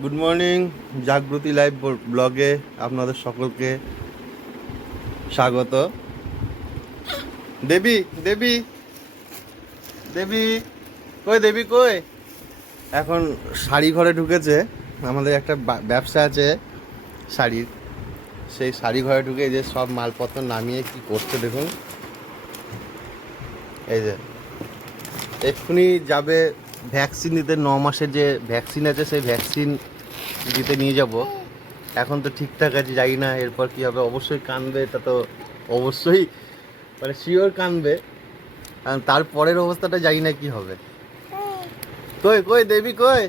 Good morning, জাগ্রতি live ব্লগে আপনাদের সকলকে স্বাগত। দেবী দেবী দেবী কই, দেবী কই? এখন শাড়ি ঘরে ঢুকেছে। আমাদের একটা ব্যবসা আছে শাড়ির, সেই শাড়ি ঘরে ঢুকে যে সব মালপত্র নামিয়ে কি করছে দেখুন। এই যে এক্ষুনি যাবে ভ্যাকসিন দিতে, 9 মাসের যে ভ্যাকসিন আছে সেই ভ্যাকসিন দিতে নিয়ে যাব। এখন তো ঠিকঠাক আছে, যাই না এরপর কী হবে। অবশ্যই কাঁদবে, এটা তো অবশ্যই, মানে শিওর কাঁদবে। কারণ তারপরের অবস্থাটা জানি না কি হবে। কই কই দেবী কই?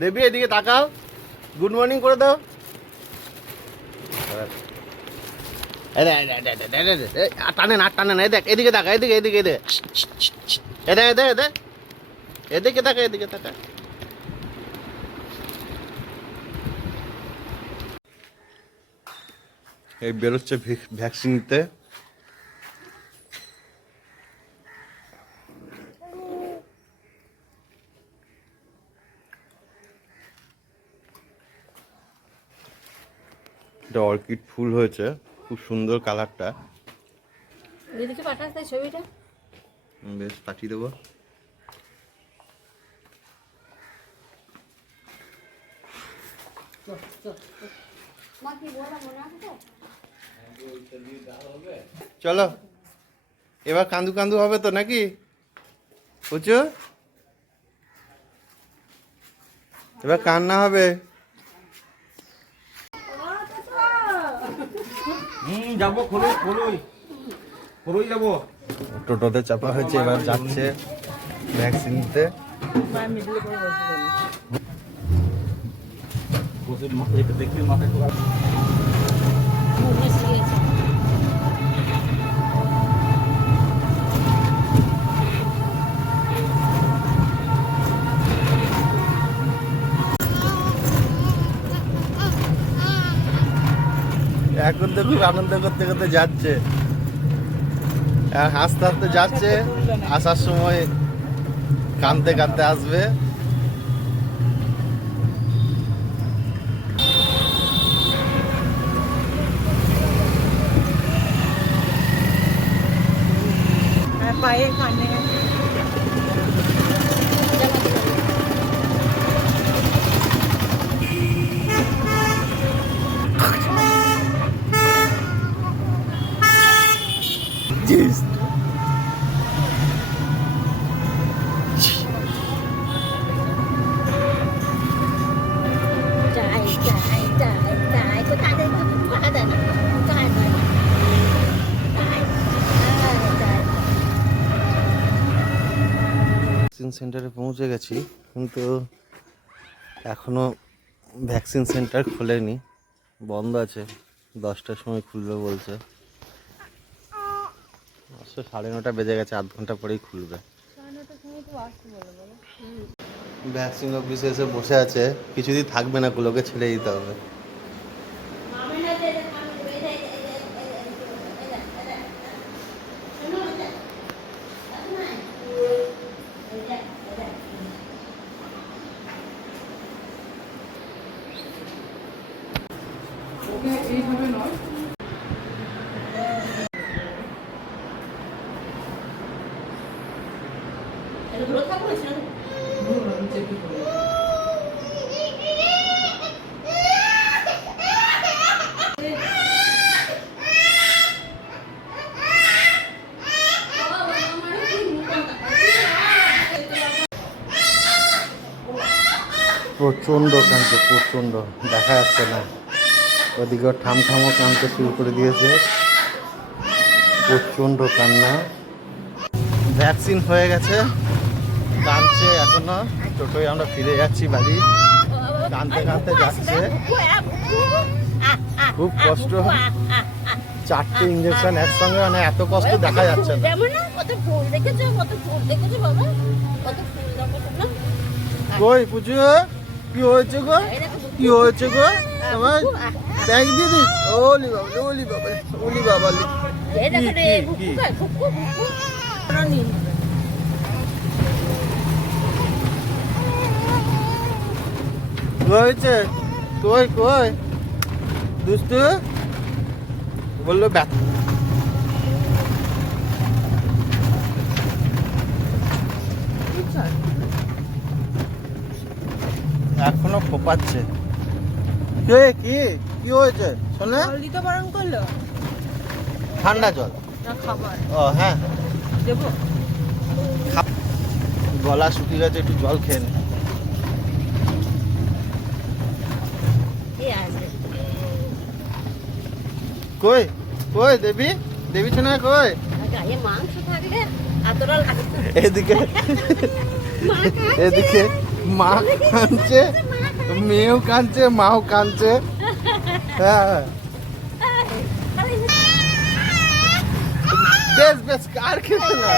দেবী এদিকে তাকাও, গুড মর্নিং করে দাও। টানে না টানে না, দেখ এদিকে তাকা, এদিকে এদিকে এদিকে এদিকে তাকা, এদিকে তাকা। এই বেরোচ্ছে ভ্যাকসিন নিতে। এটা অর্কিড ফুল হয়েছে, খুব সুন্দর কালারটা। ছবিটা বেশ, পাঠিয়ে দেবো। চলো এবার কান্দু কান্দু হবে তো নাকি বুঝছো? এবার কান্না হবে। যাবো খোলই যাবো। টোটোতে চাপা হয়েছে, এবার যাচ্ছে ভ্যাকসিন নিতে। দেখবি মাথায় এখন তো খুব আনন্দ করতে করতে যাচ্ছে, আর হাসতে হাসতে যাচ্ছে। আসার সময় কাঁদতে কাঁদতে আসবে। পায়ে কানে ভ্যাকসিন সেন্টারে পৌঁছে গেছি, কিন্তু এখনো ভ্যাকসিন সেন্টার খোলেনি, বন্ধ আছে। 10টার সময় খুলবে বলছে। 9:30 বেজে গেছে, আধ ঘন্টা পরেই খুলবে। ভ্যাকসিন অফিসে এসে বসে আছে, কিছুদিন থাকবে না, গুলোকে ছেড়ে দিতে হবে। এইভাবে নয়, প্রচণ্ড কাঁদছে, প্রচণ্ড, দেখা যাচ্ছে না। ওদিকে ঠামঠামও কাঁদতে শুরু করে দিয়েছে, প্রচণ্ড কান্না। ভ্যাকসিন হয়ে গেছে, কাঁদছে এখনো। টোটোয় আমরা ফিরে যাচ্ছি বাড়ি, কাঁদতে কাঁদতে যাচ্ছে। খুব কষ্ট, 4টে ইঞ্জেকশন একসঙ্গে, মানে এত কষ্ট দেখা যাচ্ছে না। কই পুজো, কি হয়েছে গো? কি হয়েছে গো? আমার ব্যাগ দিয়ে দিস। ওলি বাবা, ওলি বাবা, ওলি বাবা। কি হয়েছে? কই কই দুষ্টু বললো ব্যথা। এখনো ফোপাচ্ছে। কে কি কি হয়েছে শোনে? জল দিতে বারণ করলো ঠান্ডা জল। না খাবার ও হ্যাঁ, দেবো? গলা শুকিয়ে গেছে, একটু জল খেয়ে নে। কই কই দেবী, দেবী শোনা কই? গায়ে মাংস থাকলে এতটা লাগে এদিকে এদিকে মা কাঁদছে, মেয়েও কাঁদছে, মাও কাঁদছে। হ্যাঁ বেশ বেশ, আর খেতে না।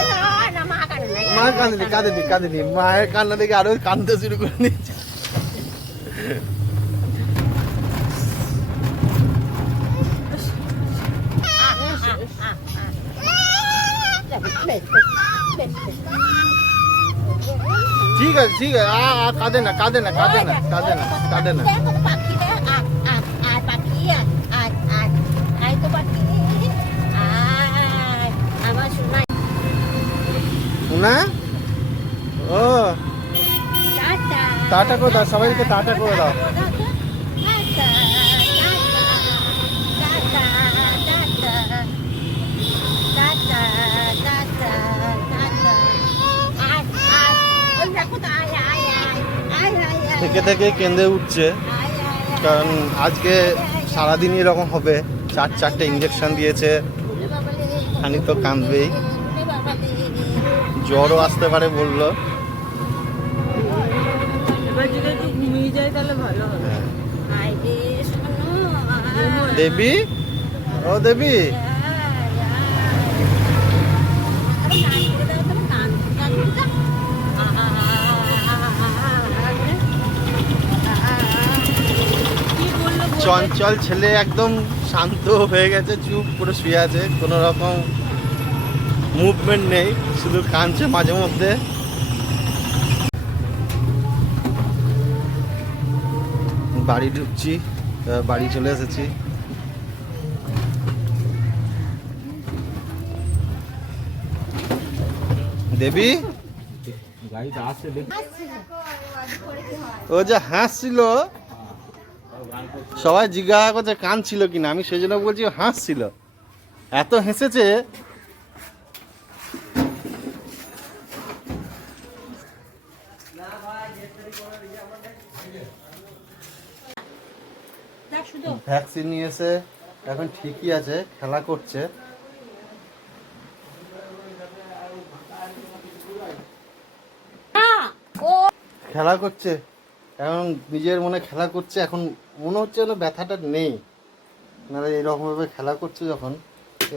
মা কাঁদেনি কাঁদেনি কাঁদেনি, মায়ের কান্না দেখে আরো কাঁদতে শুরু করে দিয়েছে। ঠিক আছে ঠিক আছে, কাঁদে না কাঁদে না কাঁদে না কাঁদে না কাঁদে না। না ও টাটা করে দাও, সবাইকে টাটা করে দাও। থেকে থেকে কেঁদে উঠছে, কারণ আজকে সারাদিনই এরকম হবে। 4-4টে ইঞ্জেকশন দিয়েছে, খানি তো কাঁদবেই। জ্বরও আসতে পারে বললো। এবার যদি একটু ঘুমিয়ে যায় তাহলে ভালো হবে। দেবী ও দেবী, চঞ্চল ছেলে একদম শান্ত হয়ে গেছে, চুপ করে শুয়ে আছে, কোনো রকম মুভমেন্ট নেই, শুধু কাঁদছে মাঝে মধ্যে। বাড়ি ঢুকছি, বাড়ি চলে এসেছি। দেবী গাড়িটা আসছে দেখি। ও যে হাসছিল, সবাই জিজ্ঞাসা করছে কাঁদছিল কিনা, আমি সেই জন্য বলছি ও হাসছিল, এত হেসেছে। ভ্যাকসিন নিয়েছে, এখন ঠিকই আছে, খেলা করছে। খেলা করছে এখন, নিজের মনে খেলা করছে। এখন মনে হচ্ছে যেন ব্যথাটা নেই, নাহলে এরকমভাবে খেলা করছে যখন।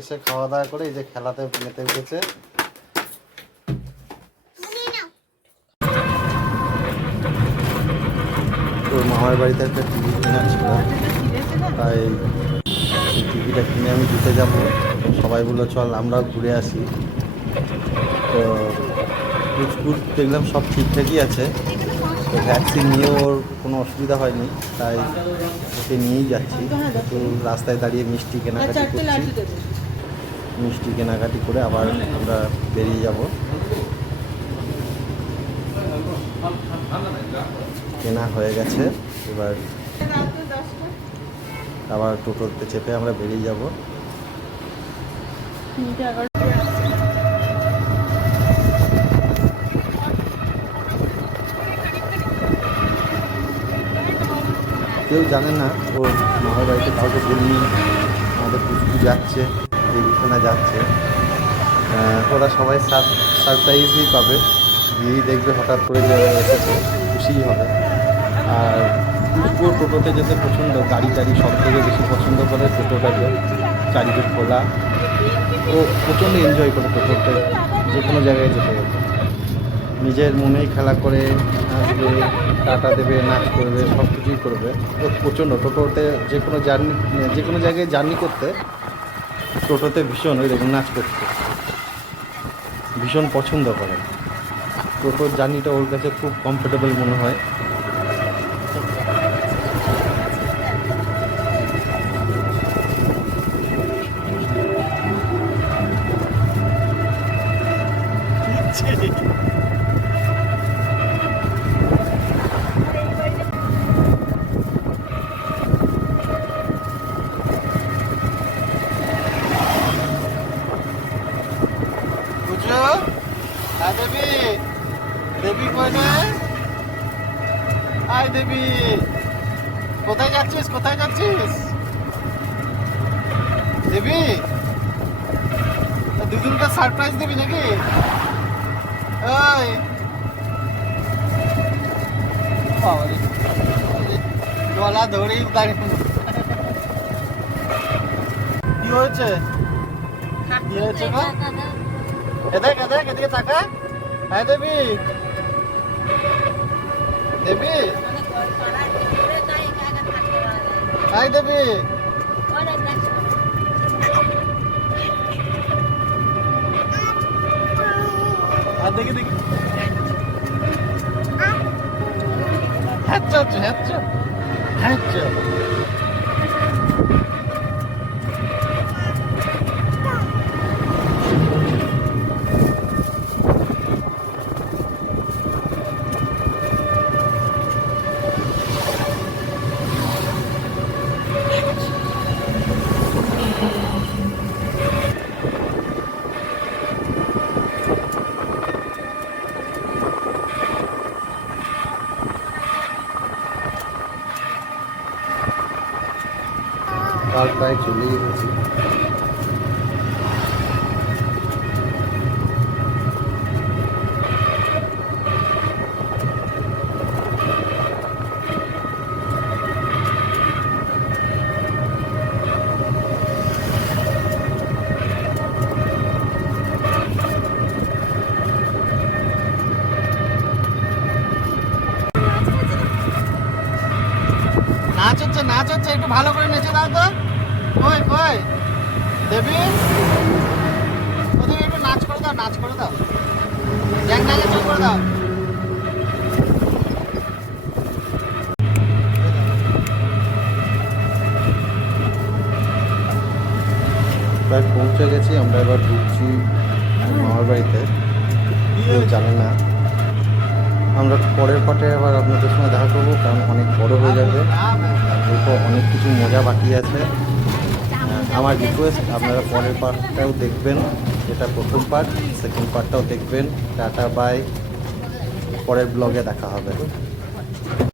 এসে খাওয়া দাওয়া করে এই যে খেলাতে মেতে উঠেছে। তোর মামার বাড়িতে একটা টিভি কেনা ছিল, তাই টিভিটা কিনে আমি দিতে যাবো। সবাই বললো চল আমরাও ঘুরে আসি। তো কুচকুচ দেখলাম সব ঠিকঠাকই আছে, তো ভ্যাকসিন নিয়ে ওর কোনো অসুবিধা হয়নি, তাই ওকে নিয়েই যাচ্ছি। একটু রাস্তায় দাঁড়িয়ে মিষ্টি কেনাকাটি করছি, মিষ্টি কেনাকাটি করে আবার আমরা বেরিয়ে যাব। কেনা হয়ে গেছে, এবার আবার টোটোতে চেপে আমরা বেরিয়ে যাব। কেউ জানে না, ওর মামার বাড়িতে কাউকে বলিনি আমাদের পুচকু যাচ্ছে, দেবীখানা যাচ্ছে। ওরা সবাই সারপ্রাইজই পাবে, গিয়েই দেখবে হঠাৎ করে যে এসেছে, খুশিই হবে। আর পুচকু টোটোতে যেতে পছন্দ, গাড়ি টাড়ি সব থেকে বেশি পছন্দ করে টোটোটাকে, চারিদিক খোলা। ও প্রচণ্ড এনজয় করে টোটোতে, যে কোনো জায়গায় যেতে যেতে নিজের মনেই খেলা করে আসবে, টাটা দেবে, নাচ করবে, সব কিছুই করবে। ও প্রচণ্ড টোটোতে যে কোনো জার্নি, যে কোনো জায়গায় জার্নি করতে টোটোতে ভীষণ ওই দেখুন নাচ করতে ভীষণ পছন্দ করে। টোটোর জার্নিটা ওর কাছে খুব কমফোর্টেবল মনে হয়। কোথায় যাচ্ছিস কোথায় যাচ্ছিস দেবী দুজনকে সারপ্রাইজ দিবি নাকি ওই বাবারে, গলা ধরেই দাঁড়িয়ে কি হয়েছে কি হয়েছে গো এদিকে এদিকে এদিকে তাকা হ্যাঁ দেবী দেবী হাই দেবী আর দেখি দেখি হ্যাচ্ছা হ্যাচ্ছা হ্যাচ্ছা আর প্রায় চলে গেছি নাচ হচ্ছে একটু ভালো করে নেচে দাও তো কই কই দেবী ও দেবী একটু নাচ করে দাও জ্যাং নাচে চল করে দাও প্রায় পৌঁছে গেছি আমরা এবার ঢুকছি মামার বাড়িতে কেউ জানে না আমরা পরের পাটে আবার আপনাদের সঙ্গে দেখা করবো কারণ অনেক বড় হয়ে যাবে এরপর অনেক কিছু মজা বাকি আছে আমার রিকোয়েস্ট আপনারা পরের পার্টটাও দেখবেন যেটা প্রথম পার্ট সেকেন্ড পার্টটাও দেখবেন টাটা বাই পরের ব্লগে দেখা হবে